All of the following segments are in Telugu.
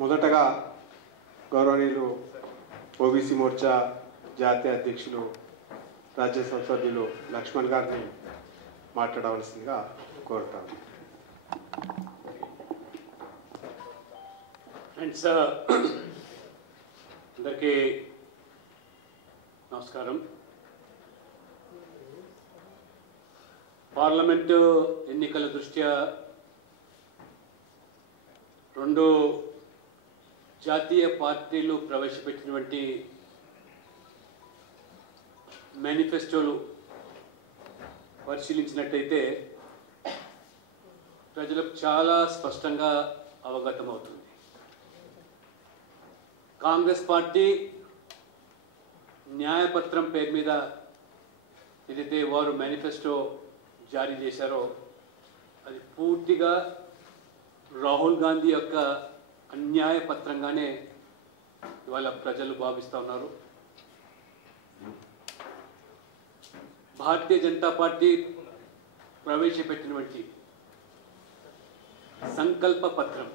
మొదటగా గౌరవనీయులు ఓబీసీ మోర్చా జాతీయ అధ్యక్షులు రాజ్యసభ సభ్యులు లక్ష్మణ్ గారిని మాట్లాడవలసిందిగా కోరుతాను. ఫ్రెండ్స్, అందరికీ నమస్కారం. పార్లమెంటు ఎన్నికల దృష్ట్యా రెండు జాతీయ పార్టీలు ప్రవేశపెట్టినటువంటి మేనిఫెస్టోలు పరిశీలించినట్టయితే ప్రజలకు చాలా స్పష్టంగా అవగతమవుతుంది. కాంగ్రెస్ పార్టీ న్యాయపత్రం పేరు మీద ఏదైతే వారు మేనిఫెస్టో జారీ చేశారో అది పూర్తిగా రాహుల్ గాంధీ యొక్క అన్యాయపత్రంగానే ఇవాళ ప్రజలు భావిస్తూ ఉన్నారు. భారతీయ జనతా పార్టీ ప్రవేశపెట్టినటువంటి సంకల్ప పత్రం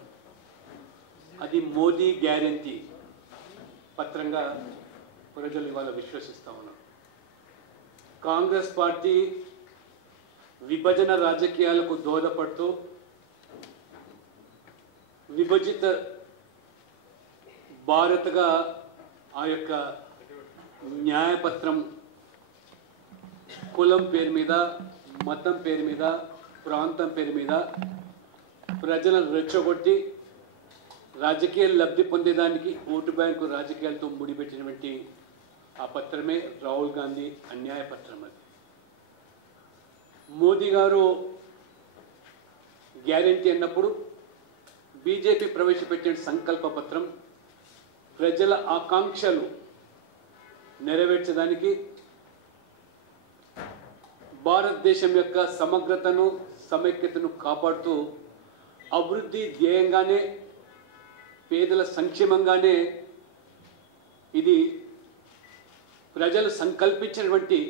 అది మోదీ గ్యారంటీ పత్రంగా ప్రజలు ఇవాళ విశ్వసిస్తూ ఉన్నారు. కాంగ్రెస్ పార్టీ విభజన రాజకీయాలకు దోహదపడుతూ విభజిత భారత్గా ఆ యొక్క న్యాయపత్రం కులం పేరు మీద, మతం పేరు మీద, ప్రాంతం పేరు మీద ప్రజలను రెచ్చగొట్టి రాజకీయ లబ్ధి పొందేదానికి ఓటు బ్యాంకు రాజకీయాలతో ముడిపెట్టినటువంటి ఆ పత్రమే రాహుల్ గాంధీ అన్యాయ పత్రం. అది మోదీ గారు గ్యారంటీ అన్నప్పుడు బీజేపీ ప్రవేశపెట్టిన సంకల్ప పత్రం ప్రజల ఆకాంక్షలు నెరవేర్చడానికి, భారతదేశం యొక్క సమగ్రతను సమైక్యతను కాపాడుతూ అభివృద్ధి ధ్యేయంగానే, పేదల సంక్షేమంగానే ఇది ప్రజలు సంకల్పించినటువంటి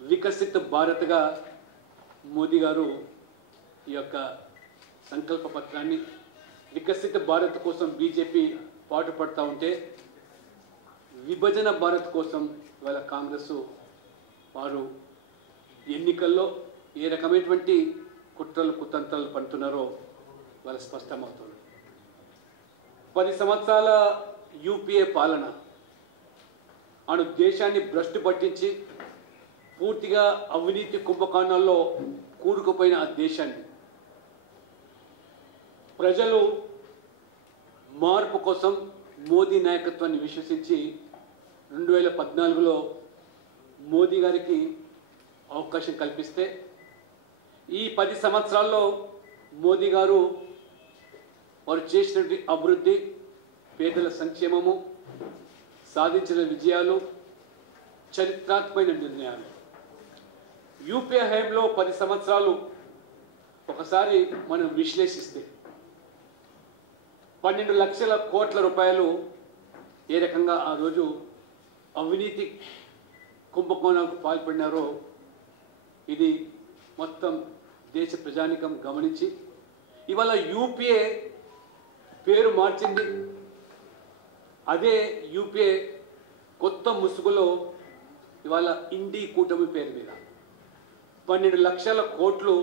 వికసిత భారత్గా మోదీ గారు ఈ యొక్క సంకల్ప పత్రాన్ని వికసిత భారత్ కోసం బీజేపీ పాటుపడుతూ ఉంటే, విభజన భారత్ కోసం ఇవాళ కాంగ్రెస్ వారు ఎన్నికల్లో ఏ రకమైనటువంటి కుట్రలు కుతంత్రాలు పడుతున్నారో వాళ్ళ స్పష్టమవుతుంది. 10 సంవత్సరాల యూపీఏ పాలన అను దేశాన్ని భ్రష్టు పట్టించి పూర్తిగా అవినీతి కుంభకోణాల్లో కూరుకుపోయిన ఆ దేశాన్ని ప్రజలు మార్పు కోసం మోదీ నాయకత్వాన్ని విశ్వసించి 2014లో మోదీ గారికి అవకాశం కల్పిస్తే, ఈ 10 సంవత్సరాల్లో మోదీ గారు వారు చేసినటువంటి అభివృద్ధి, పేదల సంక్షేమము, సాధించిన విజయాలు, చరిత్రాత్మకమైన నిర్ణయాలు. యూపీఏ హయాంలో 10 సంవత్సరాలు ఒకసారి మనం విశ్లేషిస్తే 12 లక్షల కోట్ల రూపాయలు ఏ రకంగా ఆ రోజు అవినీతి కుంభకోణాలకు పాల్పడినారో ఇది మొత్తం దేశ ప్రజానికం గమనించి ఇవాళ యూపీఏ పేరు మార్చింది. అదే యూపీఏ కొత్త ముసుగులో ఇవాళ ఇండి కూటమి పేరు మీద 12 లక్షల కోట్లు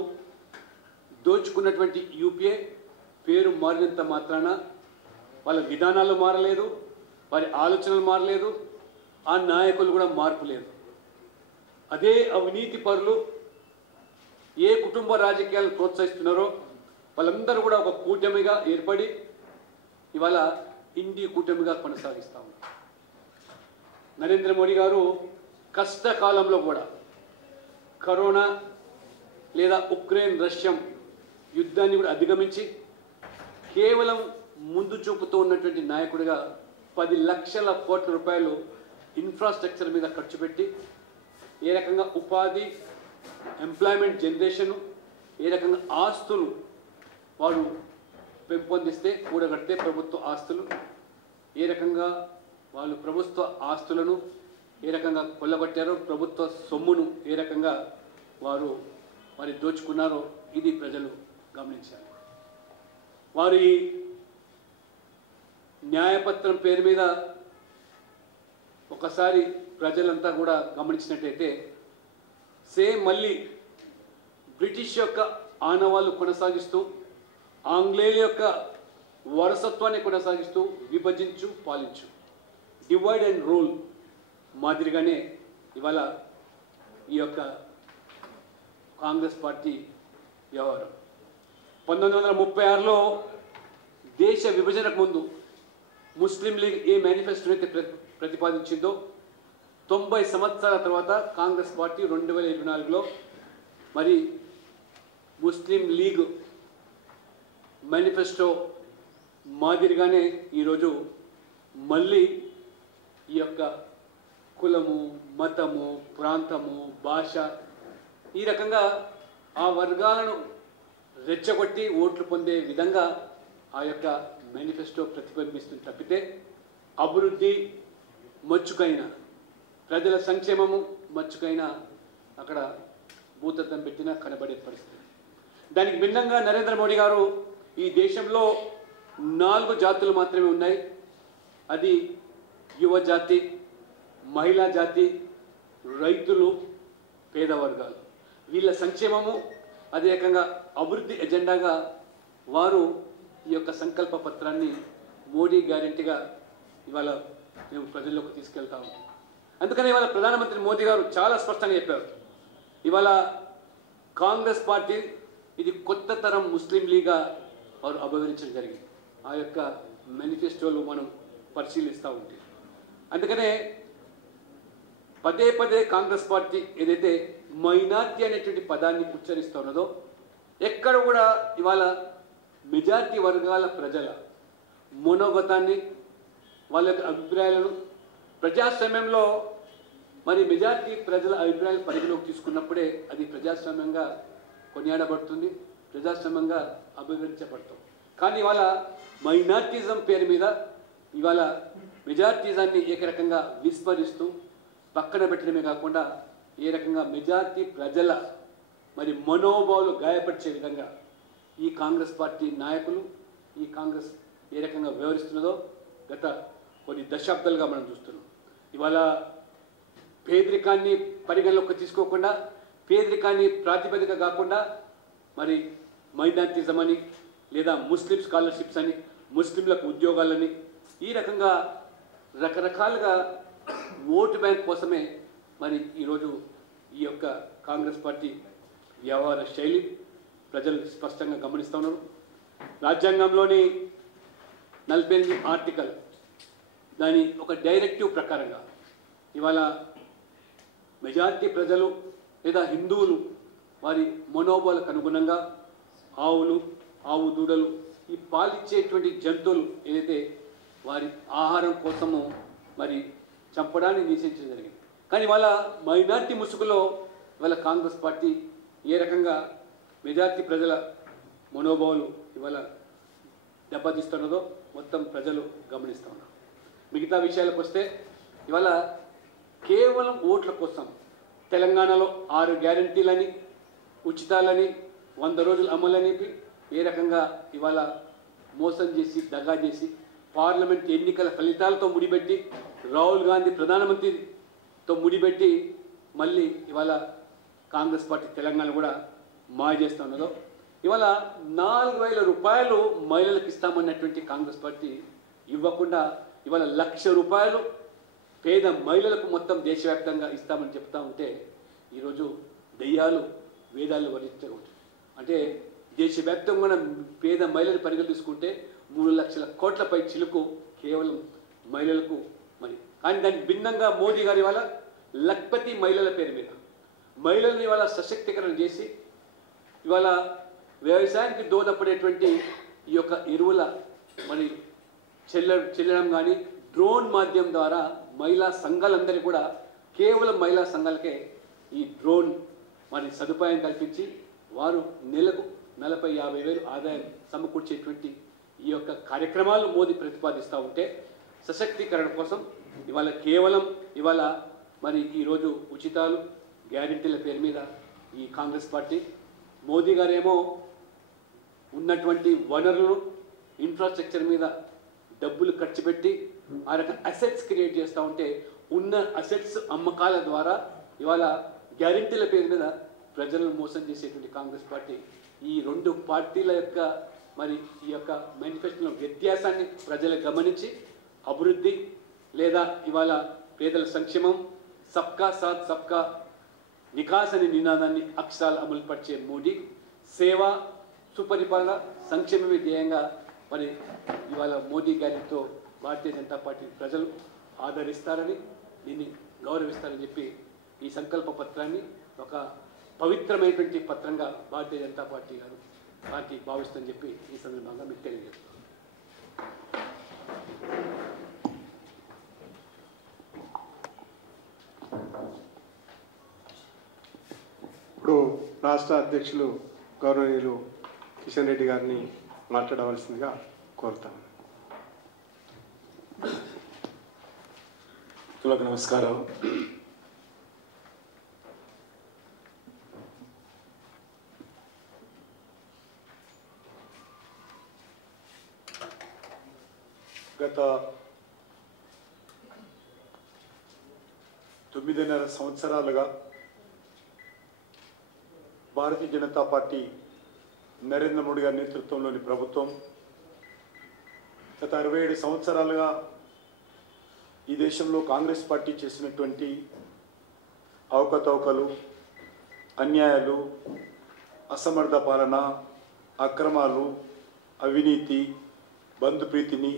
దోచుకున్నటువంటి యూపీఏ పేరు మారినంత మాత్రాన వాళ్ళ విధానాలు మారలేదు, వారి ఆలోచనలు మారలేదు, ఆ నాయకులు కూడా మార్పు లేదు. అదే అవినీతి పరులు ఏ కుటుంబ రాజకీయాలను ప్రోత్సహిస్తున్నారో వాళ్ళందరూ కూడా ఒక కూటమిగా ఏర్పడి ఇవాళ ఇండి కూటమిగా కొనసాగిస్తూ ఉన్నారు. నరేంద్ర మోడీ గారు కష్టకాలంలో కూడా కరోనా లేదా ఉక్రెయిన్ రష్యా యుద్ధాన్ని కూడా అధిగమించి కేవలం ముందు చూపుతూ ఉన్నటువంటి నాయకుడిగా 10 లక్షల కోట్ల రూపాయలు ఇన్ఫ్రాస్ట్రక్చర్ మీద ఖర్చు పెట్టి ఏ రకంగా ఉపాధి, ఎంప్లాయ్మెంట్ జనరేషను, ఏ రకంగా ఆస్తులు వారు పెంపొందిస్తే కూడగడితే ప్రభుత్వ ఆస్తులు ఏ రకంగా వాళ్ళు ప్రభుత్వ ఆస్తులను ఏ రకంగా కొల్లగొట్టారో, ప్రభుత్వ సొమ్మును ఏ రకంగా వారు దోచుకున్నారో ఇది ప్రజలు గమనించాలి. వారి న్యాయపత్రం పేరు మీద ఒకసారి ప్రజలంతా కూడా గమనించినట్టయితే సేమ్ మళ్ళీ బ్రిటిష్ యొక్క ఆనవాళ్ళు కొనసాగిస్తూ ఆంగ్లేయుల యొక్క వారసత్వాన్ని కొనసాగిస్తూ విభజించు పాలించు డివైడ్ అండ్ రూల్ మాదిరిగానే ఇవాళ ఈ యొక్క కాంగ్రెస్ పార్టీ వ్యవహారం 1936లో దేశ విభజనకు ముందు ముస్లిం లీగ్ ఏ మేనిఫెస్టో అయితే ప్రతిపాదించిందో 90 సంవత్సరాల తర్వాత కాంగ్రెస్ పార్టీ 2024లో మరి ముస్లిం లీగ్ మేనిఫెస్టో మాదిరిగానే ఈరోజు మళ్ళీ ఈ యొక్క కులము మతము ప్రాంతము భాష ఈ రకంగా ఆ వర్గాలను రెచ్చగొట్టి ఓట్లు పొందే విధంగా ఆ యొక్క మేనిఫెస్టో ప్రతిబింబిస్తుంది తప్పితే అభివృద్ధి మచ్చుకైన ప్రజల సంక్షేమము మచ్చుకైన అక్కడ భూతత్వం పెట్టినా కనబడే పరిస్థితి. దానికి భిన్నంగా నరేంద్ర మోడీ గారు ఈ దేశంలో 4 జాతులు మాత్రమే ఉన్నాయి. అది యువ జాతి, మహిళా జాతి, రైతులు, పేద వర్గాలు. వీళ్ళ సంక్షేమము అదే రకంగా అభివృద్ధి ఎజెండాగా వారు ఈ యొక్క సంకల్ప పత్రాన్ని మోడీ గ్యారెంటీగా ఇవాళ మేము ప్రజల్లోకి తీసుకెళ్తా ఉంటాం. అందుకని ఇవాళ ప్రధానమంత్రి మోదీ గారు చాలా స్పష్టంగా చెప్పారు, ఇవాళ కాంగ్రెస్ పార్టీ ఇది కొత్త తరం ముస్లిం లీగ్గా వారు అభివర్ణించడం జరిగింది ఆ యొక్క మేనిఫెస్టోలు మనం పరిశీలిస్తూ ఉంటే. అందుకనే పదే పదే కాంగ్రెస్ పార్టీ ఏదైతే మైనార్టీ అనేటువంటి పదాన్ని ఉచ్చరిస్తున్నదో ఎక్కడ కూడా ఇవాళ మెజార్టీ వర్గాల ప్రజల మనోగతాన్ని వాళ్ళ యొక్క అభిప్రాయాలను ప్రజాస్వామ్యంలో మరి మెజార్టీ ప్రజల అభిప్రాయాలు పరిగణలోకి తీసుకున్నప్పుడే అది ప్రజాస్వామ్యంగా కొనియాడబడుతుంది, ప్రజాస్వామ్యంగా అభివర్ణించబడుతుంది. కానీ ఇవాళ మైనార్టిజం పేరు మీద ఇవాళ మెజార్టిజాన్ని ఏకరకంగా విస్మరిస్తూ పక్కన పెట్టడమే కాకుండా ఏ రకంగా మెజార్టీ ప్రజల మరి మనోభావాలు గాయపరిచే విధంగా ఈ కాంగ్రెస్ పార్టీ నాయకులు ఈ కాంగ్రెస్ ఏ రకంగా వ్యవహరిస్తున్నదో గత కొన్ని దశాబ్దాలుగా మనం చూస్తున్నాం. ఇవాళ పేదరికాన్ని పరిగణలోకి తీసుకోకుండా, పేదరికాన్ని ప్రాతిపదిక కాకుండా మరి మైనార్టిజం అని లేదా ముస్లిం స్కాలర్షిప్స్ అని, ముస్లింలకు ఉద్యోగాలని ఈ రకంగా రకరకాలుగా ఓటు బ్యాంక్ కోసమే మరి ఈరోజు ఈ యొక్క కాంగ్రెస్ పార్టీ వ్యవహార శైలి ప్రజలు స్పష్టంగా గమనిస్తూ ఉన్నారు. రాజ్యాంగంలోని 48 ఆర్టికల్ దాని ఒక డైరెక్టివ్ ప్రకారంగా ఇవాళ మెజారిటీ ప్రజలు లేదా హిందువులు వారి మనోభావాలకు అనుగుణంగా ఆవులు, ఆవు దూడలు, ఈ పాలిచ్చేటువంటి జంతువులు ఏదైతే వారి ఆహారం కోసము మరి చంపడాన్ని నిషేధించడం జరిగింది. కానీ ఇవాళ మైనార్టీ ముసుగులో ఇవాళ కాంగ్రెస్ పార్టీ ఏ రకంగా మెజార్టీ ప్రజల మనోభావాలు ఇవాళ దెబ్బతీస్తున్నదో మొత్తం ప్రజలు గమనిస్తూ ఉన్నారు. మిగతా విషయాలకు వస్తే ఇవాళ కేవలం ఓట్ల కోసం తెలంగాణలో 6 గ్యారంటీలని, ఉచితాలని, 100 రోజులు అమలని ఏ రకంగా ఇవాళ మోసం చేసి దగా చేసి పార్లమెంట్ ఎన్నికల ఫలితాలతో ముడిపెట్టి రాహుల్ గాంధీ ప్రధానమంత్రితో ముడిపెట్టి మళ్ళీ ఇవాళ కాంగ్రెస్ పార్టీ తెలంగాణ కూడా మాయ చేస్తూ ఉన్నదో ఇవాళ 4,000 రూపాయలు మహిళలకు ఇస్తామన్నటువంటి కాంగ్రెస్ పార్టీ ఇవ్వకుండా ఇవాళ 1,00,000 రూపాయలు పేద మహిళలకు మొత్తం దేశవ్యాప్తంగా ఇస్తామని చెప్తా ఉంటే ఈరోజు దయ్యాలు వేదాలు వర్ణించవచ్చు. అంటే దేశవ్యాప్తంగా పేద మహిళలు పరిగణ తీసుకుంటే 3 లక్షల కోట్లపై చిలుకు కేవలం మహిళలకు మరి. కానీ దానికి భిన్నంగా మోదీ గారు ఇవాళ లక్పతి మహిళల పేరు మీద మహిళలను ఇవాళ సశక్తీకరణ చేసి ఇవాళ వ్యవసాయానికి దోహదపడేటువంటి ఈ యొక్క ఎరువుల మరి చెల్లడం కానీ డ్రోన్ మాధ్యమం ద్వారా మహిళా సంఘాలందరికీ కూడా కేవలం మహిళా సంఘాలకే ఈ డ్రోన్ మరి సదుపాయం కల్పించి వారు నెలకు 40,000-50,000 ఆదాయం సమకూర్చేటువంటి ఈ యొక్క కార్యక్రమాలు మోదీ ప్రతిపాదిస్తూ ఉంటే సశక్తీకరణ కోసం ఇవాళ కేవలం ఇవాళ మరి ఈరోజు ఉచితాలు గ్యారెంటీల పేరు మీద ఈ కాంగ్రెస్ పార్టీ మోదీ గారేమో ఉన్నటువంటి వనరులను ఇన్ఫ్రాస్ట్రక్చర్ మీద డబ్బులు ఖర్చు పెట్టి ఆ రకం అసెట్స్ క్రియేట్ చేస్తూ ఉంటే ఉన్న అసెట్స్ అమ్మకాల ద్వారా ఇవాళ గ్యారెంటీల పేరు మీద ప్రజలను మోసం చేసేటువంటి కాంగ్రెస్ పార్టీ ఈ రెండు పార్టీల యొక్క మరి ఈ యొక్క మేనిఫెస్టోలో వ్యత్యాసాన్ని ప్రజలు గమనించి అభివృద్ధి లేదా ఇవాళ పేదల సంక్షేమం సబ్కా సాత్ సబ్కా వికాస్ అనే నినాదాన్ని అక్షరాలు అమలు పరిచే మోడీ సేవ సుపరిపాలన సంక్షేమమే ధ్యేయంగా మరి ఇవాళ మోడీ గారితో భారతీయ జనతా పార్టీ ప్రజలు ఆదరిస్తారని దీన్ని గౌరవిస్తారని చెప్పి ఈ సంకల్ప పత్రాన్ని ఒక పవిత్రమైనటువంటి పత్రంగా భారతీయ జనతా పార్టీ భావిస్తుందని చెప్పి ఈ సందర్భంగా మీకు తెలియజేస్తాను. ఇప్పుడు రాష్ట్ర అధ్యక్షులు గౌరవనీయులు కిషన్ రెడ్డి గారిని మాట్లాడవలసిందిగా కోరుతాను. తులకు నమస్కారం. గత 9.5 సంవత్సరాలుగా భారతీయ జనతా పార్టీ నరేంద్ర మోడీ గారి నేతృత్వంలోని ప్రభుత్వం గత 67 సంవత్సరాలుగా ఈ దేశంలో కాంగ్రెస్ పార్టీ చేసినటువంటి అవకతవకలు, అన్యాయాలు, అసమర్థ పాలన, అక్రమాలు, అవినీతి, బంధుప్రీతిని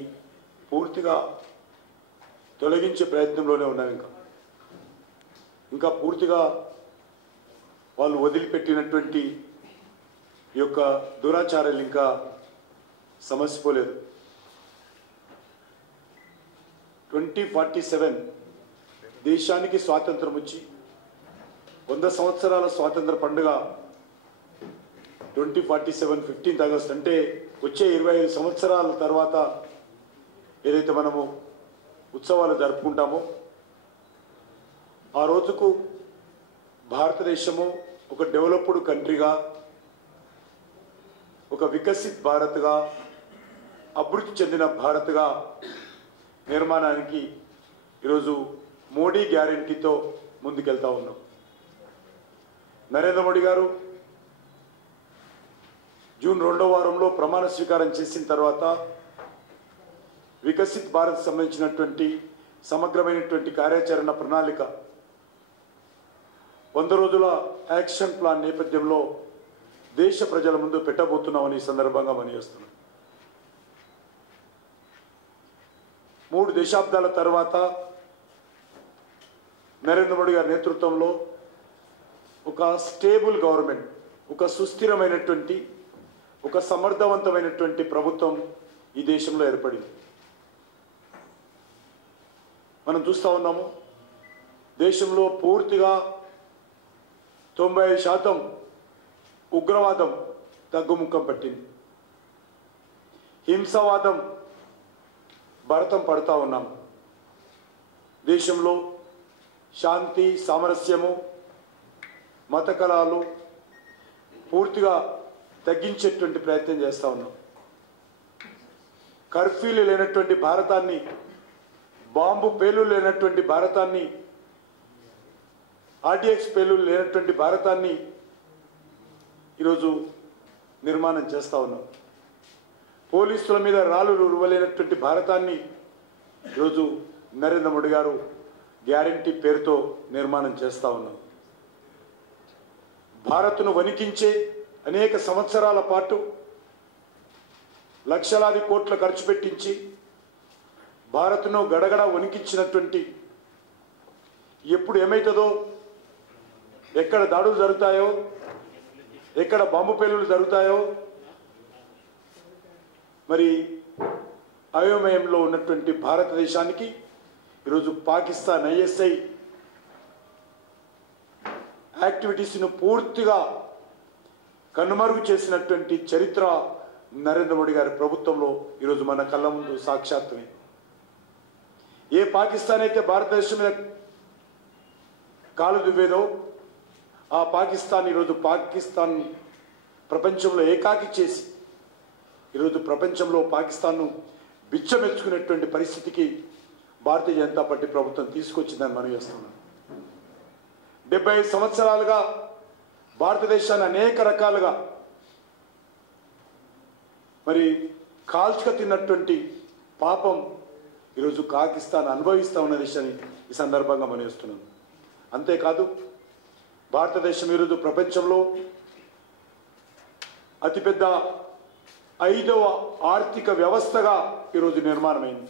పూర్తిగా తొలగించే ప్రయత్నంలోనే ఉన్నాం. ఇంకా పూర్తిగా వాళ్ళు వదిలిపెట్టినటువంటి ఈ యొక్క దురాచారాలు ఇంకా సమసిపోలేదు. 2047 దేశానికి స్వాతంత్రం వచ్చి 100 సంవత్సరాల స్వాతంత్ర పండుగ 2047 15th ఆగస్ట్ అంటే వచ్చే 25 సంవత్సరాల తర్వాత ఏదైతే మనము ఉత్సవాలు జరుపుకుంటామో ఆ రోజుకు భారతదేశము ఒక డెవలప్డ్ కంట్రీగా, ఒక వికసిత్ భారత్గా, అభివృద్ధి చెందిన భారత్గా నిర్మాణానికి ఈరోజు మోడీ గ్యారెంటీతో ముందుకెళ్తా ఉన్నాం. నరేంద్ర మోడీ గారు జూన్ 2వ వారంలో ప్రమాణ స్వీకారం చేసిన తర్వాత వికసిత్ భారత్ సంబంధించినటువంటి సమగ్రమైనటువంటి కార్యాచరణ ప్రణాళిక 100 రోజుల యాక్షన్ ప్లాన్ నేపథ్యంలో దేశ ప్రజల ముందు పెట్టబోతున్నామని ఈ సందర్భంగా మనవిస్తున్నాం. 3 దశాబ్దాల తర్వాత నరేంద్ర మోడీ గారి నేతృత్వంలో ఒక స్టేబుల్ గవర్నమెంట్, ఒక సుస్థిరమైనటువంటి, ఒక సమర్థవంతమైనటువంటి ప్రభుత్వం ఈ దేశంలో ఏర్పడింది. మనం చూస్తూ ఉన్నాము, దేశంలో పూర్తిగా 95% ఉగ్రవాదం తగ్గుముఖం పట్టింది. హింసవాదం భరతం పడతా ఉన్నాం. దేశంలో శాంతి, సామరస్యము, మత కళాలు పూర్తిగా తగ్గించేటువంటి ప్రయత్నం చేస్తూ ఉన్నాం. కర్ఫ్యూలు లేనటువంటి భారతాన్ని, బాంబు పేలులు లేనటువంటి భారతాన్ని, ఆర్డిఎక్స్ పేలులు లేనటువంటి భారతాన్ని ఈరోజు నిర్మాణం చేస్తూ ఉన్నాం. పోలీసుల మీద రాళ్ళు రువ్వలేనటువంటి భారతాన్ని ఈరోజు నరేంద్ర మోడీ గారు గ్యారంటీ పేరుతో నిర్మాణం చేస్తూ ఉన్నాం. భారత్ను వణికించే అనేక సంవత్సరాల పాటు లక్షలాది కోట్ల ఖర్చు పెట్టించి భారత్ను గడగడ వణికించినటువంటి, ఎప్పుడు ఏమవుతుందో, ఎక్కడ దాడులు జరుగుతాయో, ఎక్కడ బాంబు పేలులు జరుగుతాయో మరి అయోమయంలో ఉన్నటువంటి భారతదేశానికి ఈరోజు పాకిస్తాన్ ఐఎస్ఐ యాక్టివిటీస్ను పూర్తిగా కనుమరుగు చేసినటువంటి చరిత్ర నరేంద్ర మోడీ గారి ప్రభుత్వంలో ఈరోజు మన కళ్ళ ముందు సాక్షాత్మే. ఏ పాకిస్తాన్ అయితే భారతదేశం మీద కాలు దువ్వేదో ఆ పాకిస్తాన్ ఈరోజు పాకిస్తాన్ ప్రపంచంలో ఏకాకి చేసి ఈరోజు ప్రపంచంలో పాకిస్తాన్ను బిచ్చమెచ్చుకునేటువంటి పరిస్థితికి భారతీయ జనతా పార్టీ ప్రభుత్వం తీసుకొచ్చిందని మనం చేస్తున్నాం. 75 సంవత్సరాలుగా భారతదేశాన్ని అనేక రకాలుగా మరి కాల్చుక తిన్నటువంటి పాపం ఈరోజు పాకిస్తాన్ అనుభవిస్తూ ఉన్న విషయాన్ని ఈ సందర్భంగా మనం చేస్తున్నాం. అంతేకాదు భారతదేశం ఈరోజు ప్రపంచంలో అతిపెద్ద 5వ ఆర్థిక వ్యవస్థగా ఈరోజు నిర్మాణమైంది.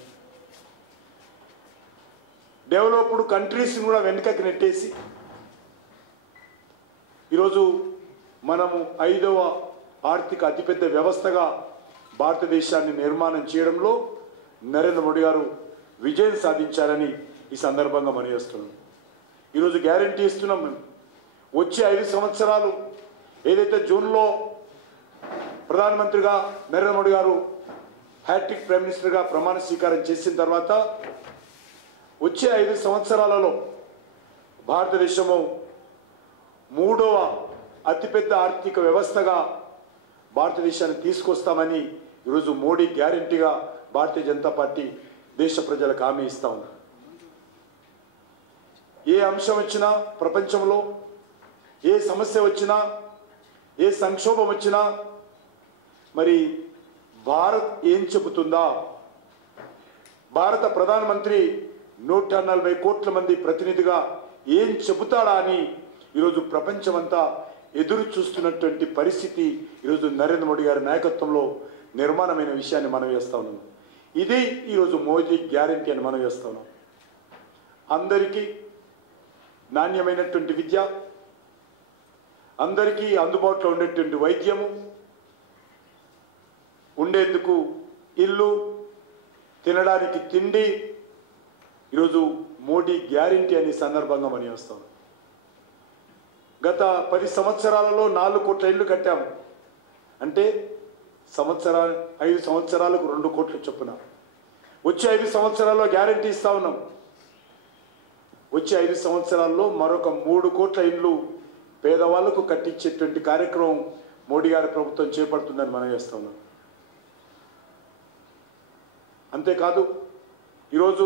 డెవలప్డ్ కంట్రీస్ని కూడా వెనుకకి నెట్టేసి ఈరోజు మనము 5వ ఆర్థిక అతిపెద్ద వ్యవస్థగా భారతదేశాన్ని నిర్మాణం చేయడంలో నరేంద్ర మోడీ గారు విజయం సాధించారని ఈ సందర్భంగా మనం చేస్తున్నాం. ఈరోజు గ్యారంటీ ఇస్తున్నాం. వచ్చే 5 సంవత్సరాలు ఏదైతే జూన్లో ప్రధానమంత్రిగా నరేంద్ర మోడీ గారు హ్యాట్రిక్ ప్రైమ్ మినిస్టర్గా ప్రమాణ స్వీకారం చేసిన తర్వాత వచ్చే 5 సంవత్సరాలలో భారతదేశము 3వ అతిపెద్ద ఆర్థిక వ్యవస్థగా భారతదేశాన్ని తీసుకొస్తామని ఈరోజు మోడీ గ్యారంటీగా భారతీయ జనతా పార్టీ దేశ ప్రజలకు హామీ ఇస్తా ఉంది. ఏ అంశం వచ్చినా ప్రపంచంలో ఏ సమస్య వచ్చినా ఏ సంక్షోభం వచ్చినా మరి భారత్ ఏం చెబుతుందా, భారత ప్రధానమంత్రి 140 కోట్ల మంది ప్రతినిధిగా ఏం చెబుతాడా అని ఈరోజు ప్రపంచమంతా ఎదురు చూస్తున్నటువంటి పరిస్థితి ఈరోజు నరేంద్ర మోడీ గారి నాయకత్వంలో నిర్మాణమైన విషయాన్ని మనం వేస్తా ఉన్నాం. ఇది ఈరోజు మోదీ గ్యారంటీ అని మనం వేస్తా ఉన్నాం. అందరికీ నాణ్యమైనటువంటి విద్య, అందరికీ అందుబాటులో ఉండేటువంటి వైద్యము, ఉండేందుకు ఇల్లు, తినడానికి తిండి ఈరోజు మోడీ గ్యారంటీ అనే సందర్భంగా మనం వేస్తాం. గత 10 సంవత్సరాలలో 4 కోట్ల ఇళ్ళు కట్టాము. అంటే 5 సంవత్సరాలకు 2 కోట్ల చొప్పున. వచ్చే 5 సంవత్సరాల్లో గ్యారంటీ ఇస్తా ఉన్నాం. వచ్చే 5 సంవత్సరాల్లో మరొక 3 కోట్ల ఇళ్ళు పేదవాళ్లకు కట్టించేటువంటి కార్యక్రమం మోడీ గారి ప్రభుత్వం చేపడుతుందని మనం చేస్తా ఉన్నాం. అంతేకాదు ఈరోజు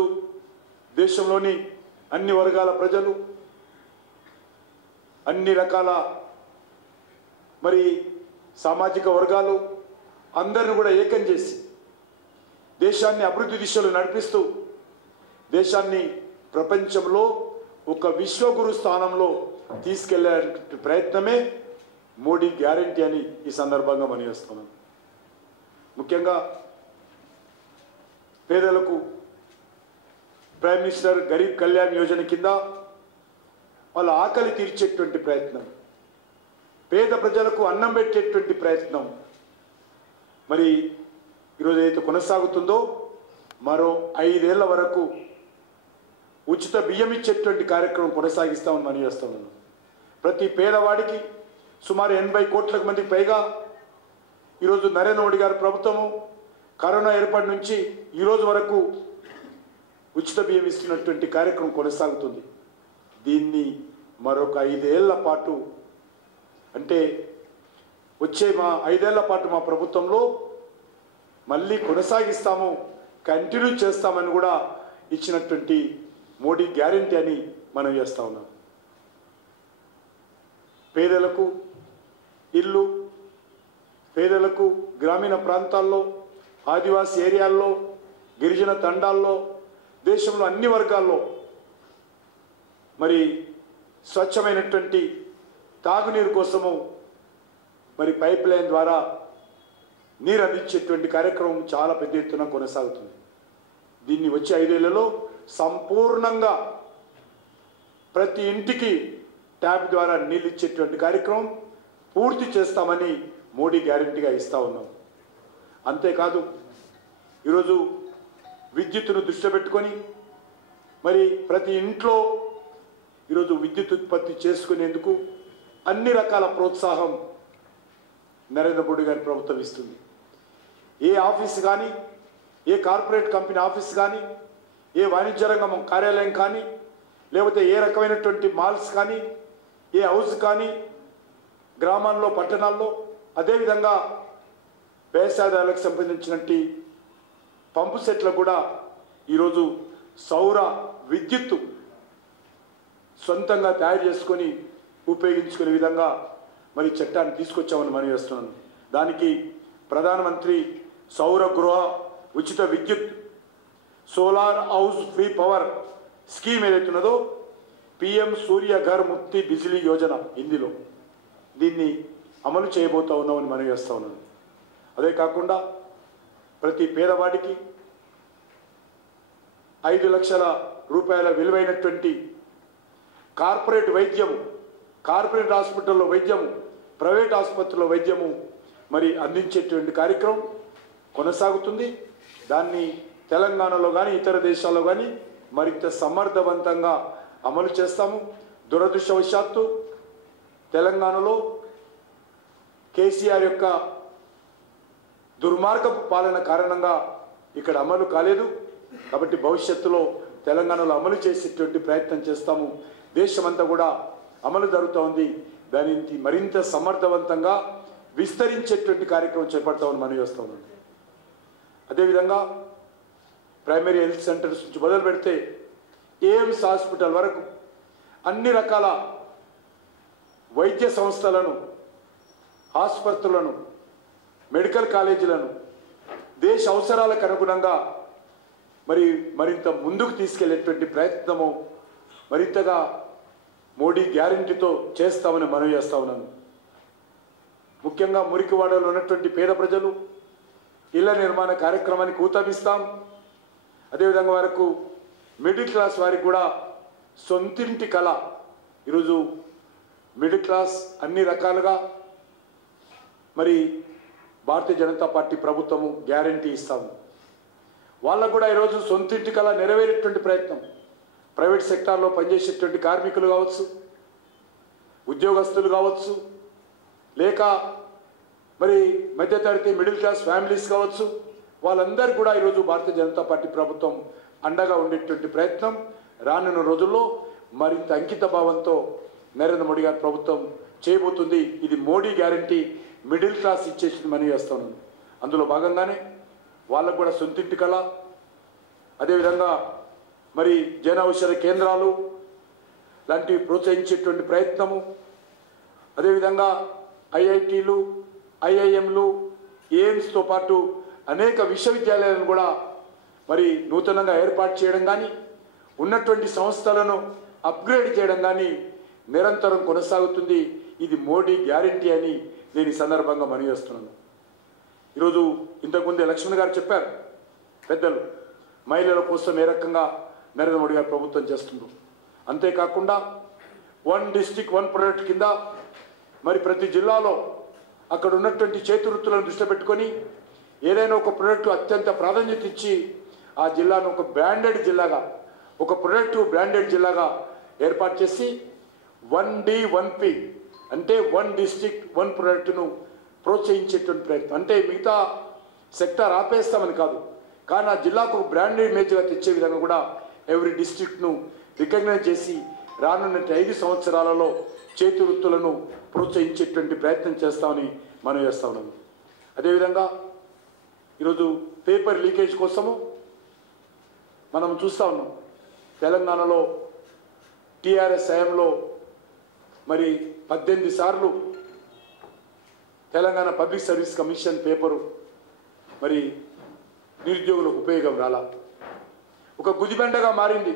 దేశంలోని అన్ని వర్గాల ప్రజలు, అన్ని రకాల మరి సామాజిక వర్గాలు అందరిని కూడా ఏకం చేసి దేశాన్ని అభివృద్ధి దిశలో నడిపిస్తూ దేశాన్ని ప్రపంచంలో ఒక విశ్వగురు స్థానంలో తీసుకెళ్లే ప్రయత్నమే మోడీ గ్యారంటీ అని ఈ సందర్భంగా మనం చేస్తున్నాం. ముఖ్యంగా పేదలకు ప్రైమ్ మినిస్టర్ గరీబ్ కళ్యాణ్ యోజన కింద వాళ్ళ ఆకలి తీర్చేటువంటి ప్రయత్నం, పేద ప్రజలకు అన్నం పెట్టేటువంటి ప్రయత్నం మరి ఈరోజు అయితే కొనసాగుతుందో మరో 5 ఏళ్ల వరకు ఉచిత బియ్యం ఇచ్చేటువంటి కార్యక్రమం కొనసాగిస్తామని మనం చేస్తున్నాం. ప్రతి పేదవాడికి సుమారు 80 కోట్ల మందికి పైగా ఈరోజు నరేంద్ర మోడీ గారి ప్రభుత్వము కరోనా ఏర్పడి నుంచి ఈరోజు వరకు ఉచిత బియ్యం ఇస్తున్నటువంటి కార్యక్రమం కొనసాగుతుంది. దీన్ని మరొక 5 ఏళ్ల పాటు అంటే వచ్చే 5 ఏళ్ల పాటు మా ప్రభుత్వంలో మళ్ళీ కొనసాగిస్తాము, కంటిన్యూ చేస్తామని కూడా ఇచ్చినటువంటి మోడీ గ్యారంటీ అని మనం చేస్తా ఉన్నాం. పేదలకు ఇల్లు, పేదలకు గ్రామీణ ప్రాంతాల్లో, ఆదివాసీ ఏరియాల్లో, గిరిజన తండాల్లో, దేశంలో అన్ని వర్గాల్లో మరి స్వచ్ఛమైనటువంటి తాగునీరు కోసము మరి పైప్ లైన్ ద్వారా నీరు అందించేటువంటి కార్యక్రమం చాలా పెద్ద ఎత్తున కొనసాగుతుంది. దీన్ని వచ్చే 5 ఏళ్లలో సంపూర్ణంగా ప్రతి ఇంటికి ట్యాప్ ద్వారా నీళ్ళు ఇచ్చేటువంటి కార్యక్రమం పూర్తి చేస్తామని మోడీ గ్యారంటీగా ఇస్తా ఉన్నాం. అంతేకాదు ఈరోజు విద్యుత్తును దృష్టిలో పెట్టుకొని మరి ప్రతి ఇంట్లో ఈరోజు విద్యుత్ ఉత్పత్తి చేసుకునేందుకు అన్ని రకాల ప్రోత్సాహం నరేంద్ర మోడీ గారి ప్రభుత్వం ఇస్తుంది. ఏ ఆఫీస్ కానీ, ఏ కార్పొరేట్ కంపెనీ ఆఫీస్ కానీ, ఏ వాణిజ్య రంగం కార్యాలయం కానీ, లేకపోతే ఏ రకమైనటువంటి మాల్స్ కానీ, ఏ హౌస్ కానీ, గ్రామాల్లో పట్టణాల్లో, అదేవిధంగా వ్యవసాయాలకు సంబంధించినటువంటి పంపు సెట్లకు కూడా ఈరోజు సౌర విద్యుత్తు సొంతంగా తయారు చేసుకొని ఉపయోగించుకునే విధంగా మరి చట్టాన్ని తీసుకొచ్చామని మనం చేస్తున్నాను. దానికి ప్రధానమంత్రి సౌర గృహ ఉచిత విద్యుత్ solar house free power scheme ఏదైతున్నదో పిఎం సూర్య ఘర్ ముక్తి బిజిలీ యోజన హిందీలో దీన్ని అమలు చేయబోతా ఉన్నామని మనం చేస్తూ ఉన్నాను. అదే కాకుండా ప్రతి పేదవాడికి 5 లక్షల రూపాయల విలువైనటువంటి కార్పొరేట్ వైద్యము, కార్పొరేట్ హాస్పిటల్లో వైద్యము, ప్రైవేట్ ఆసుపత్రుల్లో వైద్యము మరి అందించేటువంటి కార్యక్రమం కొనసాగుతుంది. దాన్ని తెలంగాణలో కానీ ఇతర దేశాల్లో కానీ మరింత సమర్థవంతంగా అమలు చేస్తాము. దురదృష్టవశాత్తు తెలంగాణలో కేసీఆర్ యొక్క దుర్మార్గపు పాలన కారణంగా ఇక్కడ అమలు కాలేదు. కాబట్టి భవిష్యత్తులో తెలంగాణలో అమలు చేసేటువంటి ప్రయత్నం చేస్తాము. దేశమంతా కూడా అమలు జరుగుతూ ఉంది. దానికి మరింత సమర్థవంతంగా విస్తరించేటువంటి కార్యక్రమం చేపడతామని మనం చేస్తూ ఉన్నాం. అదేవిధంగా ప్రైమరీ హెల్త్ సెంటర్స్ నుంచి మొదలు పెడితే ఎయిమ్స్ హాస్పిటల్ వరకు అన్ని రకాల వైద్య సంస్థలను, ఆసుపత్రులను, మెడికల్ కాలేజీలను దేశ అవసరాలకు అనుగుణంగా మరింత ముందుకు తీసుకెళ్లేటువంటి ప్రయత్నము మరింతగా మోడీ గ్యారంటీతో చేస్తామని మనవి చేస్తా ఉన్నాను. ముఖ్యంగా మురికివాడలో ఉన్నటువంటి పేద ప్రజలు ఇళ్ల నిర్మాణ కార్యక్రమానికి ఊతమిస్తాం. అదేవిధంగా వరకు మిడిల్ క్లాస్ వారికి కూడా సొంతింటి కళ, ఈరోజు మిడిల్ క్లాస్ అన్ని రకాలుగా భారతీయ జనతా పార్టీ ప్రభుత్వము గ్యారంటీ ఇస్తాము. వాళ్ళకు కూడా ఈరోజు సొంతింటి కళ నెరవేరేటువంటి ప్రయత్నం ప్రైవేట్ సెక్టార్లో పనిచేసేటువంటి కార్మికులు కావచ్చు, ఉద్యోగస్తులు కావచ్చు, లేక మధ్యతరగతి మిడిల్ క్లాస్ ఫ్యామిలీస్ కావచ్చు, వాళ్ళందరూ కూడా ఈరోజు భారతీయ జనతా పార్టీ ప్రభుత్వం అండగా ఉండేటువంటి ప్రయత్నం రానున్న రోజుల్లో మరింత అంకిత భావంతో నరేంద్ర మోడీ గారి ప్రభుత్వం చేయబోతుంది. ఇది మోడీ గ్యారంటీ మిడిల్ క్లాస్ ఇచ్చేసింది మనవి చేస్తున్నాను. అందులో భాగంగానే వాళ్ళకు కూడా సొంతింటి కళ, అదేవిధంగా జన ఔషధ కేంద్రాలు లాంటివి ప్రోత్సహించేటువంటి ప్రయత్నము, అదేవిధంగా ఐఐటీలు, ఐఐఎంలు, ఎయిమ్స్తో పాటు అనేక విశ్వవిద్యాలయాలను కూడా నూతనంగా ఏర్పాటు చేయడం కానీ, ఉన్నటువంటి సంస్థలను అప్గ్రేడ్ చేయడం కానీ నిరంతరం కొనసాగుతుంది. ఇది మోడీ గ్యారంటీ అని నేను ఈ సందర్భంగా మనవి చేస్తున్నాను. ఈరోజు ఇంతకుముందే లక్ష్మణ్ గారు చెప్పారు, పెద్దలు మహిళల కోసం ఏ రకంగా నరేంద్ర మోడీ గారు ప్రభుత్వం చేస్తుండ్రు. అంతేకాకుండా 1 డిస్ట్రిక్ట్ 1 ప్రొడక్ట్ కింద ప్రతి జిల్లాలో అక్కడ ఉన్నటువంటి చేతి వృత్తులను దృష్టి పెట్టుకొని ఏదైనా ఒక ప్రొడక్ట్ అత్యంత ప్రాధాన్యత ఇచ్చి ఆ జిల్లాను ఒక బ్రాండెడ్ జిల్లాగా, ఒక ప్రొడక్ట్ బ్రాండెడ్ జిల్లాగా ఏర్పాటు చేసి 1D 1P అంటే 1 డిస్ట్రిక్ట్ 1 ప్రొడక్ట్ను ప్రోత్సహించేటువంటి ప్రయత్నం. అంటే మిగతా సెక్టార్ ఆపేస్తామని కాదు, కానీ ఆ జిల్లాకు బ్రాండెడ్ ఇమేజ్గా తెచ్చే విధంగా కూడా ఎవ్రీ డిస్ట్రిక్ట్ను రికగ్నైజ్ చేసి రానున్న 5 సంవత్సరాలలో చేతి వృత్తులను ప్రోత్సహించేటువంటి ప్రయత్నం చేస్తామని మనం చేస్తా ఉన్నాము. అదేవిధంగా ఈరోజు పేపర్ లీకేజ్ కోసము మనం చూస్తూ ఉన్నాం. తెలంగాణలో టీఆర్ఎస్ హయాంలో 18 సార్లు Telangana public service commission paper నిరుద్యోగులకు ఉపయోగం రాలా, ఒక గుదిబండగా మారింది.